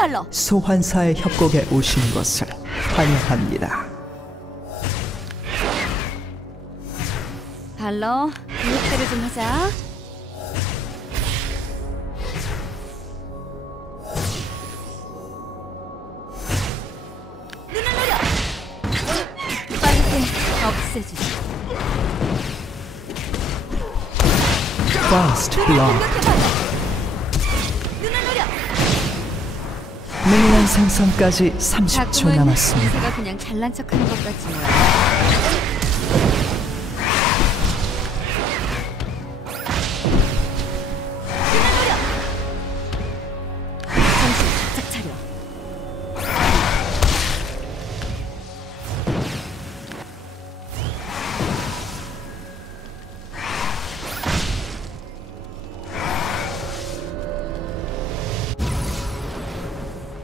발로. 소환사의 협곡에 오신 것을 환영합니다. 발로 계획대로 좀 하자. 눈을 내려. 빠르게 없애주자. First 눈 미니언 생성까지 30초 가끔은 남았습니다. 그냥 잘난 척하는 것 같지만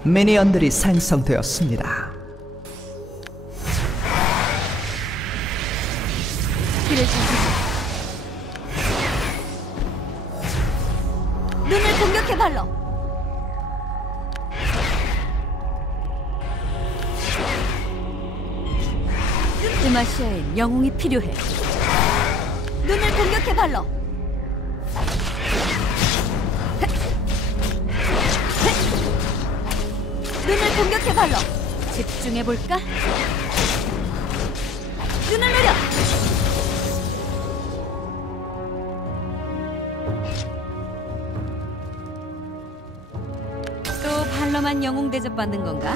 미니언들이 생성되었습니다. 눈을 공격해 발로. 드마시아엔 영웅이 필요해. 눈을 공격해 발로 공격해 발로 집중해 볼까? 눈을 내려! 또 발로만 영웅 대접 받는 건가?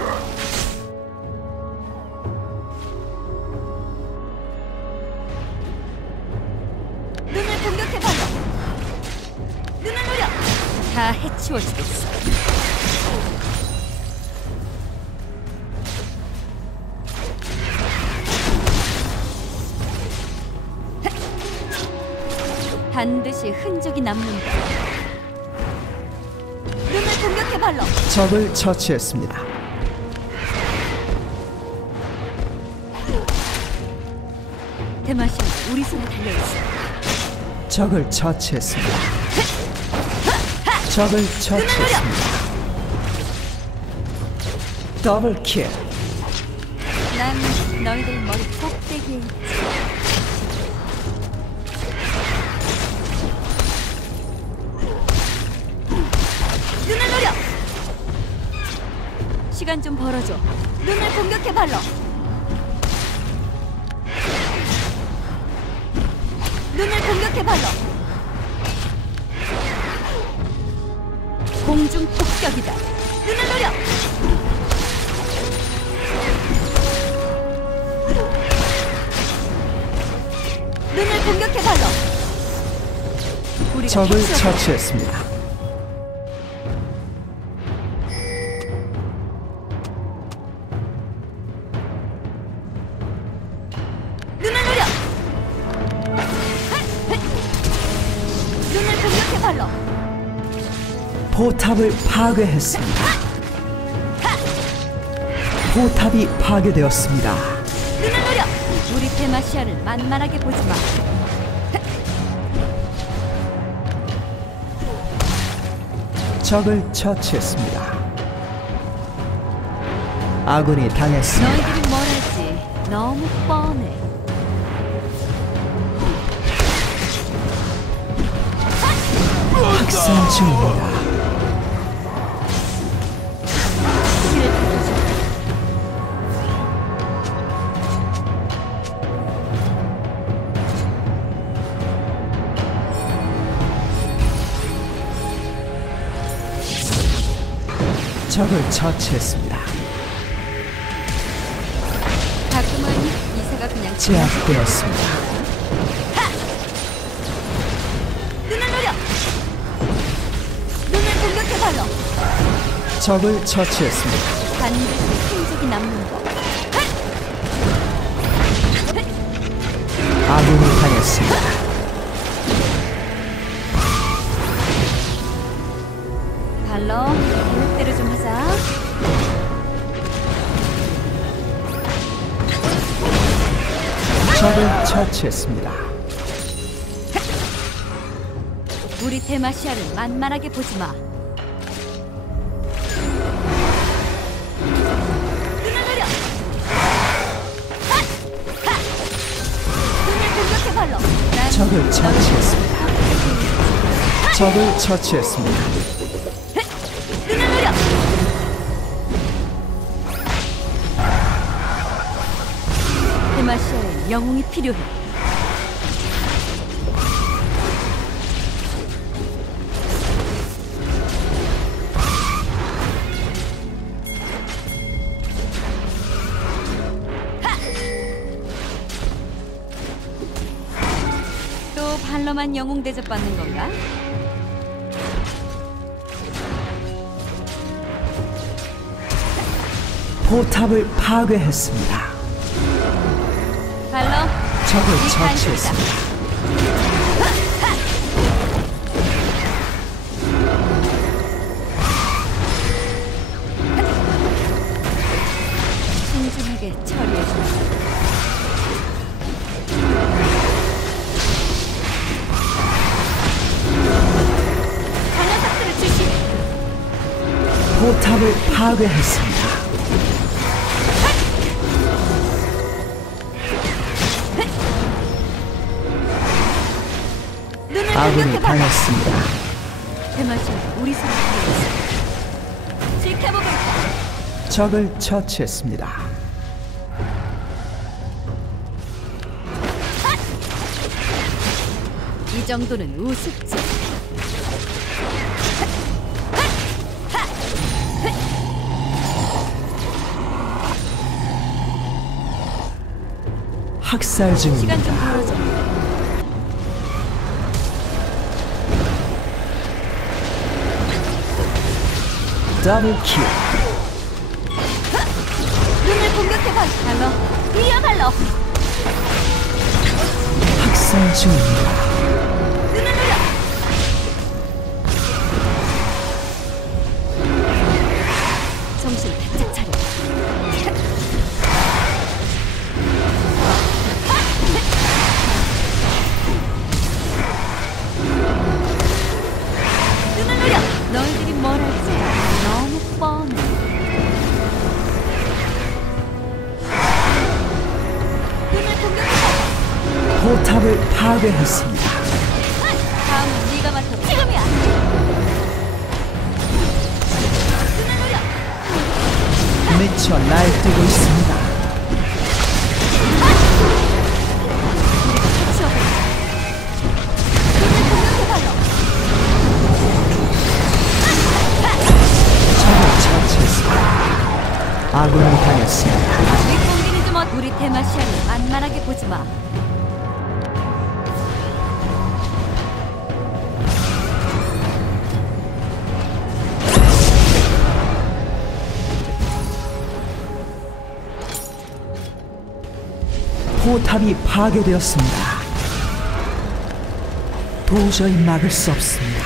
눈을 공격해 발로 눈을 노려! 다 해치워주겠어 반드시 흔적이 남는다 눈을 공격해 발로 적을 처치했습니다. 대마시아 우리 손에 달려 있어 적을 처치했습니다. 적을 처치했습니다. 더블 킬. 난 너희들 머리 꼭대기에 있지 시간 좀 벌어줘. 눈을 공격해 발로. 눈을 공격해 발로. 공중 폭격이다. 눈을 노려. 눈을 공격해 발로. 적을 처치했습니다. 포탑을 파괴했습니다. 포탑이 파괴되었습니다. 눈을 노려 우리 테마시아를 만만하게 보지 마 적을 처치했습니다. 아군이 당했습니다. 너희들이 뭘 할지 너무 뻔해 학살 중입니다. 적을 처치했습니다. 가끔은 이세가 그냥 제압되었습니다. 눈을 노려 눈을 공격해 발로 적을 처치했습니다. 반드시 흔적이 남는 거 아군이 당했습니다. 발로 좀 하자 적을 처치했습니다. 우리 데마시아를 만만하게 보지 마. 적을 처치했습니다. 적을 처치했습니다. 영웅이 필요해. 또 영웅 대접받는 건가? 포탑을 파괴했습니다. 적을 이 처치했습니다. 신중하게 처리해. 포탑을 파괴했습니다. 당했습니다. 대마시 우리. 지켜보고 있다. 적을 처치했습니다. 이 정도는 우습지. 학살 중입니다. 더블 킬. 눈을 공격해 봐. 발로. 뛰어 발로. 학살 중입니다. 파괴했습니다. 다음 네가 맡아. 지금이야. 미쳐 날뛰고 있습니다. 아군이 당했습니다. 윗공기는 좀 어... 우리 만만하게 보지 마. 포탑이 파괴되었습니다. 도저히 막을 수 없습니다.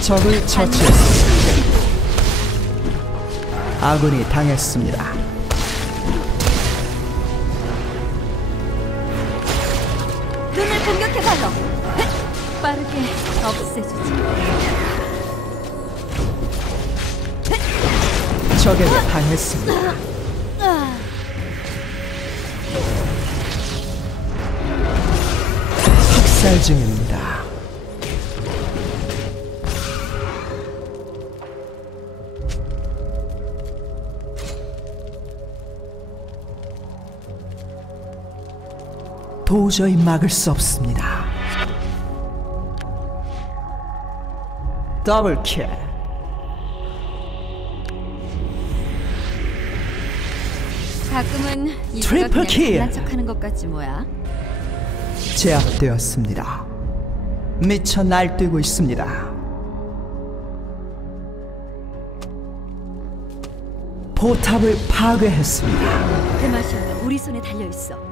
적을 처치했습니다. 아군이 당했습니다. 없애주지. 적에게 당했습니다. 아, 학살 중입니다. 도저히 막을 수 없습니다. 더블 킬. 가끔은 트리플 그냥 킬! 척하는 것 같지 뭐야. 제압되었습니다. 미쳐 날뛰고 있습니다. 포탑을 파괴했습니다. 데마시아가 우리 손에 달려 있어.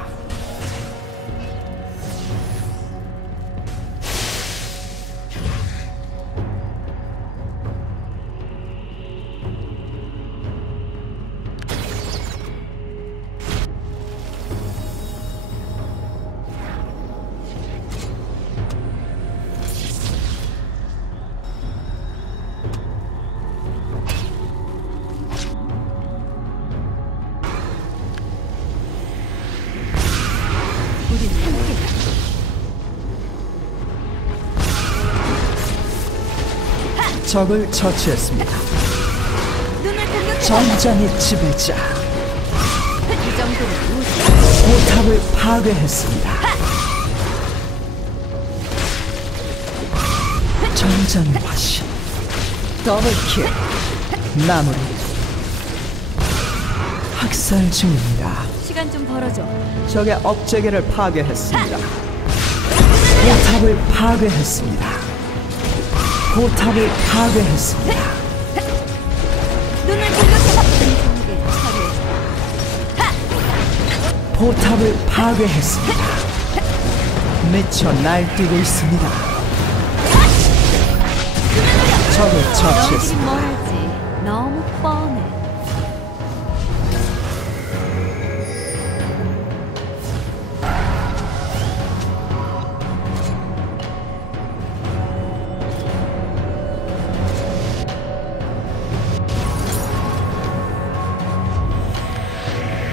적을 처치했습니다. 전장의 지배자 이 정도는 우수 포탑을 파괴했습니다. 전장의 화신 더블킬 마무리 학살 중입니다. 시간 좀 벌어줘 적의 업체계를 파괴했습니다. 포탑을 파괴했습니다. 포탑을 파괴했습니다. 눈을 포탑을 파괴했습니다. 미쳐 날뛰고 있습니다. 적을 처치했습니다.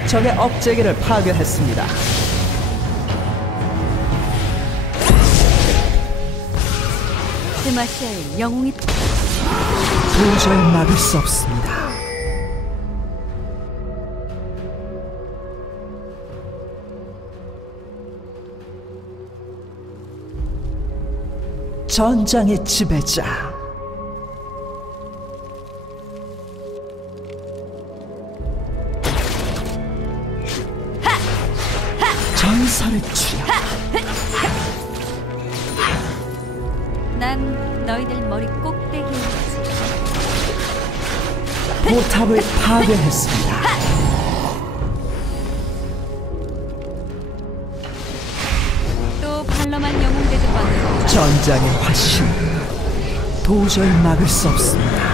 적의 업체계를 파괴했습니다. 드마시아의 영웅이 도저히 막을 수 없습니다. 전장의 지배자 전설의 주역 난 너희들 머리 꼭대기에 있지 포탑을 파괴했습니다. 또 발럼한 영웅 대접 받는 전장의 화신 도저히 막을 수 없습니다.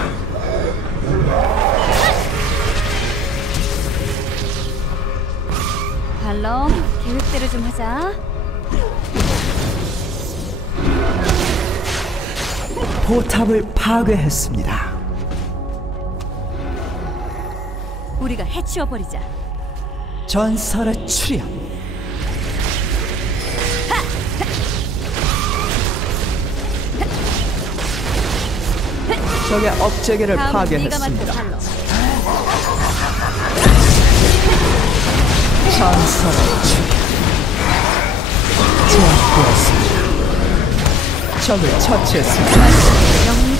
발럼 계획대로 좀 하자 포탑을 파괴했습니다. 우리가 해치워 버리자 전설의 출현 적의 맡아 파괴했습니다. 전설의 출현 제압되었습니다. 적을 처치했습니다.